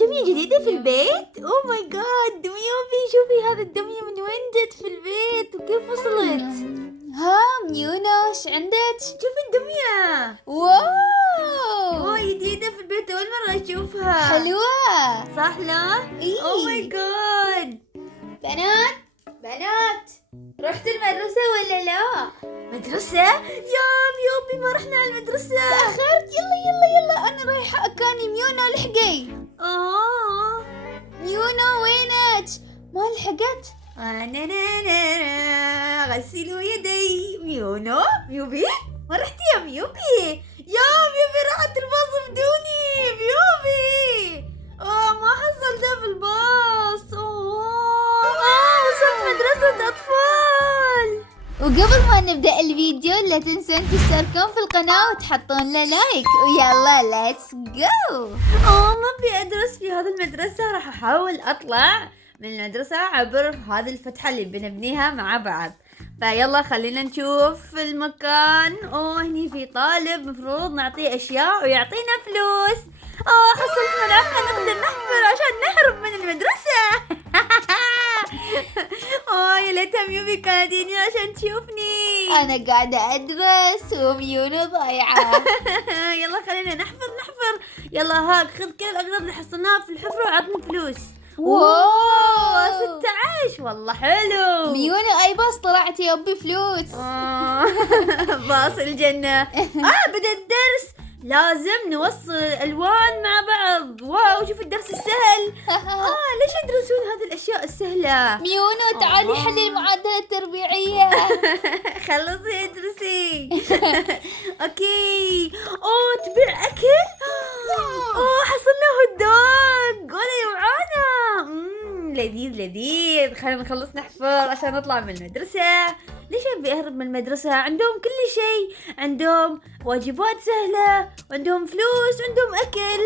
دمية جديدة في البيت؟ اوه ماي جاد ميوبي، شوفي هذا الدمية من وين جت في البيت وكيف وصلت؟ ها ميونا ايش عندك؟ شوفي الدمية واو جديدة في البيت، أول مرة أشوفها. حلوة صح لا؟ إيه. اوه ماي جاد. بنات رحت المدرسة ولا لا؟ مدرسة؟ يا ميوبي ما رحنا على المدرسة. تأخرت. يلا انا رايحة اكاني. ميونا لحقي. ميونا وينك؟ ما لحقت. غسلوا يدي. ميوبي ما رحتي يا ميوبي؟ ميوبي راحت الباص بدوني. ميوبي ما حصلتها في الباص. وصلت مدرسة أطفال. وقبل ما نبدأ الفيديو لا تنسون تشتركون في القناة وتحطون له لايك، ويلا ليتس جو. ما أبي أدرس في هذه المدرسة، راح أحاول أطلع من المدرسة عبر هذه الفتحة اللي بنبنيها مع بعض. فيلا خلينا نشوف المكان. هني في طالب مفروض نعطيه أشياء ويعطينا فلوس. حصلت ملعقة نقدر نحفر عشان نهرب من المدرسة. يا ليتها ميوبي كانت هنا عشان تشوفني. أنا قاعدة أدرس وميونا ضايعة. يلا خلينا نحفر. يلا هاك خذ كل الأغراض اللي حصلناها في الحفرة وعطني فلوس. واو 16 والله حلو. ميونا أي باص طلعت يا أبي فلوس. باص الجنة. بدأ الدرس، لازم نوصل الألوان مع بعض. واو شوف الدرس السهل. ليش يدرسون هذه الأشياء السهلة؟ ميونا تعالي حلي المعادلة التربيعية. خلصي ادرسي. اوكي. تبيع اكل. حصلنا هوت دوغ ولا يوعانا. لذيذ. خلينا نخلص نحفر عشان نطلع من المدرسة. ليش ابي اهرب من المدرسة؟ عندهم كل شيء، عندهم واجبات سهلة، عندهم فلوس، عندهم اكل.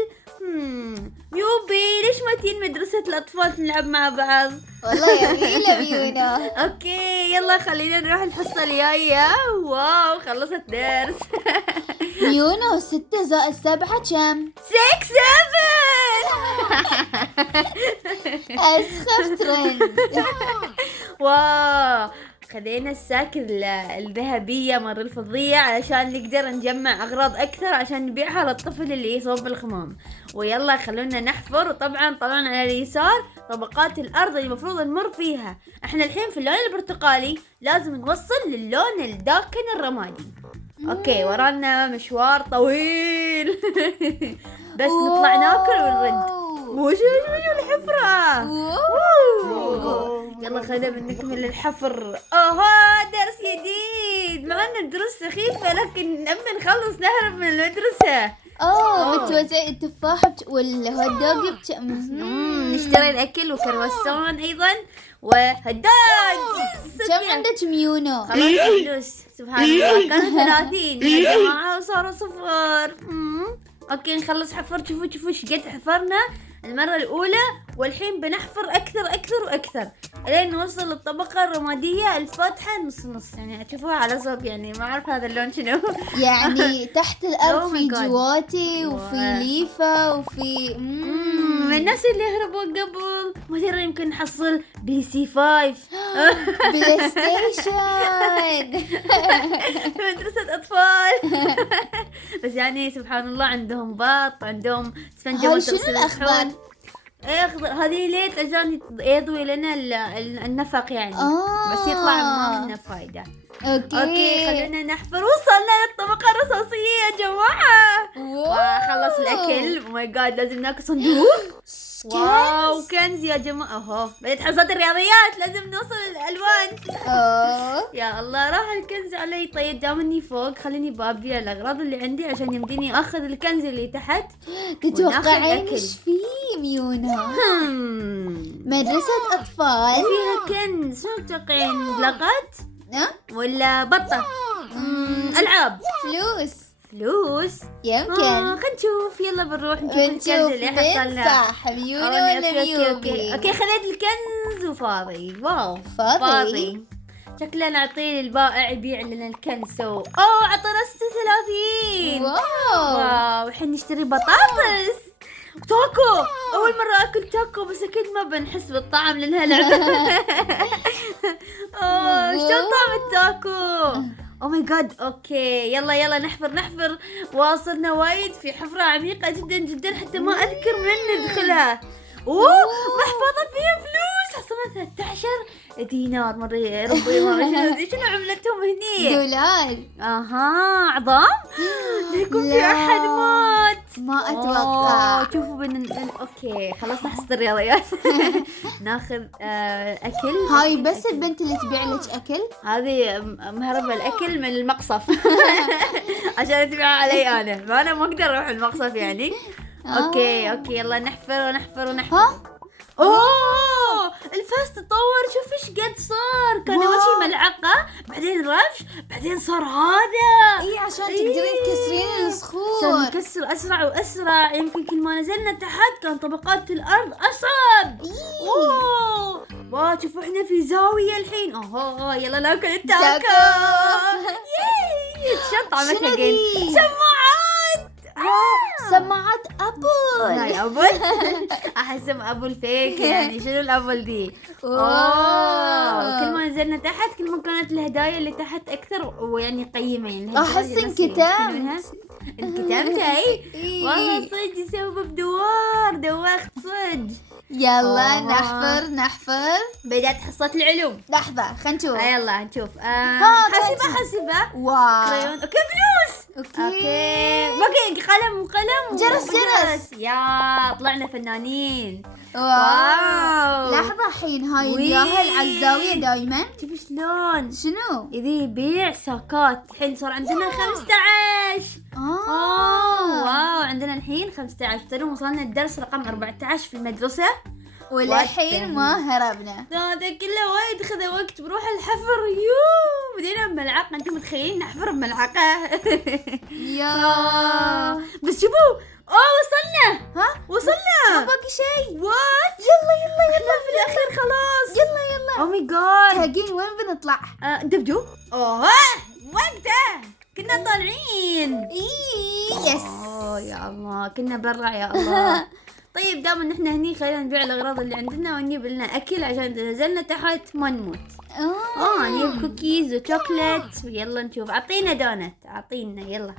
ميوبي ليش ما تين مدرسة الأطفال نلعب مع بعض؟ والله جميلة ميونا. اوكي يلا خلينا نروح الحصة الجاية. واو خلصت درس. ميونا 6 زائد 7 كم؟ 6 7. أسخف ترند. واو خذينا الساكر الذهبية مر الفضية علشان نقدر نجمع أغراض أكثر عشان نبيعها للطفل اللي يصوب الخمام. ويلا خلونا نحفر. وطبعا طلعنا على اليسار طبقات الأرض اللي المفروض نمر فيها. احنا الحين في اللون البرتقالي، لازم نوصل للون الداكن الرمادي. اوكي ورانا مشوار طويل. بس نطلع ناكل ونرد. وش الحفرة. يلا خلينا بنكمل الحفر. درس جديد، مع ان الدروس سخيفة لكن نبي نخلص نهرب من المدرسة. بتوزعي التفاح والهوت دوغ نشتري الاكل وكرواسون ايضا وهداج. كم عندك ميونا؟ خلاص فلوس سبحان الله كانوا 30 يا جماعة وصاروا 0. اوكي نخلص حفر. شوفوا ايش قد حفرنا المرة الأولى، والحين بنحفر أكثر وأكثر لين نوصل للطبقة الرمادية الفاتحة نص. يعني تشوفوها على صوب، يعني ما أعرف هذا اللون شنو. يعني تحت الأرض في God. جواتي وفي ليفا وفي من الناس اللي هربوا قبل. مثلا يمكن نحصل PC5. بلاي ستيشن. مدرسة أطفال. بس يعني سبحان الله عندهم باط، عندهم اسفنجة هاي شنو الأخضر؟ هذه ليت عشان يضوي لنا النفق يعني. بس يطلع ما منه فايدة. اوكي خلينا نحفر. وصلنا للطبقة الرصاصية يا جماعة. خلص الأكل. ماي جاد لازم ناكل صندوق. واو كنز يا جماعة. بدأت حصة الرياضيات، لازم نوصل الألوان. يا الله راح الكنز علي. طيب دامني فوق خليني بابيع الأغراض اللي عندي عشان يمديني أخذ الكنز اللي تحت. تتوقعين ايش فيه ميونا؟ مدرسة أطفال فيها كنز. شو تتوقعين؟ بلاغات ولا بطة؟ ألعاب. فلوس يمكن. خلينا نشوف. يلا بنروح نشوف الكنز اللي حصلنا. صح ميونا ولا ميوبي؟ اوكي خذيت الكنز وفاضي. واو فاضي. شكله نعطيه للبائع يبيع لنا الكنز. عطنا 36. واو الحين نشتري بطاطس. تاكو. اول مرة اكل تاكو، بس اكيد ما بنحس بالطعم لانها لعبة. شلون طعم التاكو؟ او ماي جاد. اوكي يلا نحفر. واصلنا وايد في حفرة عميقة جدا جدا حتى ما اذكر من ندخلها. محفظة فيها فلوس، حصلنا 13 دينار. مرة ربي ما شنو عملتهم هني؟ دولار. اها عظام. لا يكون في احد مات. ما اتوقع. شوفوا اوكي خلصنا حصة الرياضيات. ناخذ اكل. هاي بس البنت اللي تبيع لك اكل؟ هذه مهربة الاكل من المقصف. عشان تبيع علي انا ما اقدر اروح المقصف يعني. اوكي يلا نحفر. ها؟ الفاس تطور. شوف ايش قد صار. كان اول شي ملعقة، بعدين رفش، بعدين صار هذا. اي عشان تقدرين تكسرين الصخور. عشان نكسر اسرع واسرع. يمكن كل ما نزلنا تحت كان طبقات الارض اصعب. واو شوفوا احنا في زاوية الحين. يلا ناكل التاكو. شو طعمتها؟ سماعات ابل. هاي ابل. احسب ابل فيك يعني. شنو الابل دي؟ كل ما نزلنا تحت كل ما كانت الهدايا اللي تحت اكثر ويعني قيمة يعني. احس انكتمت. اي والله صدق يسبب دوار صدق. يلا نحفر. بدأت حصة العلوم. لحظة خلينا نشوف. يلا نشوف. حاسبة. واو. اوكي فلوس. اوكي قلم جرس. يا طلعنا فنانين. واو. لحظة حين هاي الياهل على الزاوية دايما. شوفي شلون. شنو؟ إذا يبيع ساكات. الحين صار عندنا 15. واو عندنا الحين 15. ترى وصلنا الدرس رقم 14 في المدرسة. والحين ما هربنا. هذا كله وايد خذ وقت بروح الحفر. بدينا بملعقة. انتم متخيلين نحفر بملعقة؟ يا بس شوفوا. وصلنا. ما باقي شيء. وات. يلا احنا في الاخير خلاص. يلا. او ماي جاد. تلاقين وين بنطلع؟ دبدوب. وقته كنا طالعين. يس. يا الله كنا برا يا الله. طيب دام ان احنا هني خلينا نبيع الاغراض اللي عندنا ونجيب لنا اكل عشان اذا نزلنا تحت ما نموت. نجيب كوكيز وشوكليت. يلا نشوف. اعطينا دونت.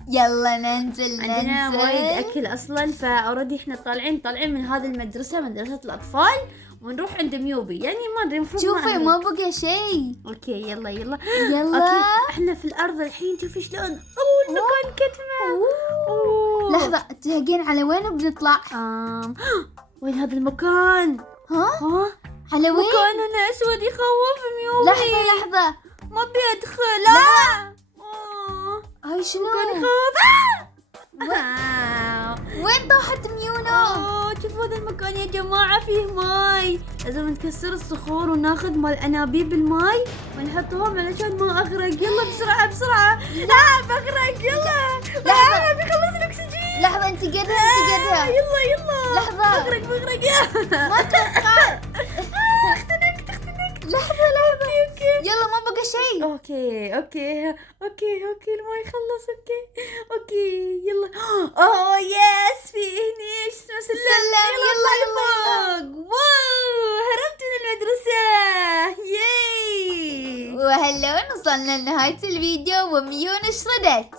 يلا ننزل. عندنا وايد اكل اصلا. فاوريدي احنا طالعين من هذه المدرسة، مدرسة الاطفال، ونروح عند ميوبي. يعني ما ادري المفروض شوفي ما بقى شيء. اوكي يلا. اوكي احنا في الارض الحين. شوفي شلون اول مكان كتمة. لحظة تلاقين على وين بنطلع؟ وين هذا المكان؟ ها؟ على وين؟ مكان هنا اسود يخوف ميوبي. لحظة ما بيدخل. هاي شنو؟ مكان يخوف. وين طاحت ميونا؟ شوفوا هذا المكان يا جماعة فيه ماي. لازم نكسر الصخور وناخذ مال انابيب الماي ونحطهم علشان ما اغرق. يلا بسرعة. بغرق. يلا. انا بيخلص الاكسجين. لحظة انت قدها. يلا. لحظة. بغرق. ما توقعت. اختنقت. لحظة. اوكي. يلا ما بقى شيء. اوكي الماي خلص. اوكي يلا. يس في هني ايش اسمه سلم. يلا فوق. واو هربت من المدرسة. ياي. وهلا وصلنا لنهاية الفيديو وميون شردت.